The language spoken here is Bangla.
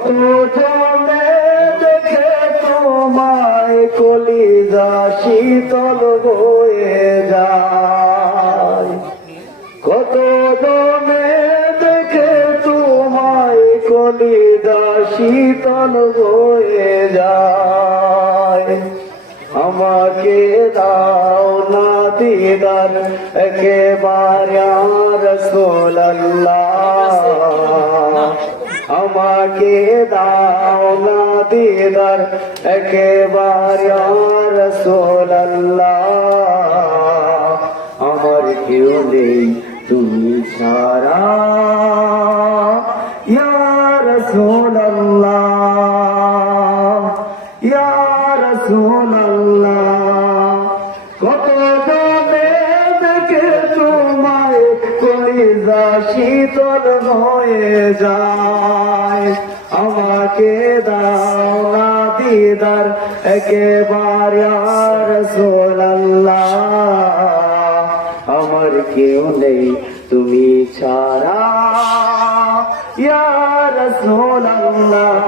কত জনে দেখে তোমায় কলিজা শীতল হয়ে যায়, কত জনে দেখে তোমায় কলিজা শীতল হয়ে যায়। আমাকে দাও না দিদার একেবারে রাসূলুল্লাহ, আমাকে দাও না দিদার একেবারে রাসূলুল্লাহ। আমার কেউ নেই তুমি ছাড়া ইয়া রাসূলুল্লাহ, ইয়া রাসূলুল্লাহ। কত জনে দেখে তোমায় কলিজা শীতল হয়ে যায়, আমাকে দাও না দিদার একেবারে রাসূলুল্লাহ। আমার কেউ নেই তুমি ছাড়া ইয়া রাসূলুল্লাহ।